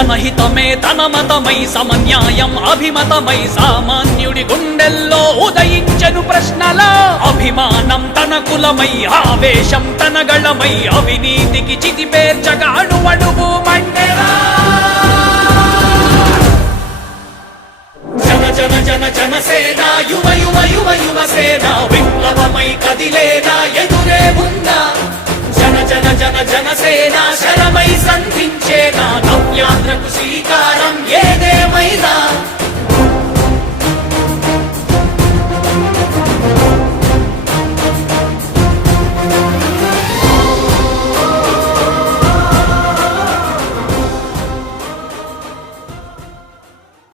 జనహితమే తన మతమై సమన్యాయం అభిమతమై సామాన్యుడి గుండెల్లో ఉదయించెను ప్రశ్నల అభిమానం తన కులమై ఆవేశం తన గళమై అవినీతికి చితిపేర్చగా అణువణువు మండెరా జన జన జన జన సేన యువ యువ యువ యువ సేన విప్లవ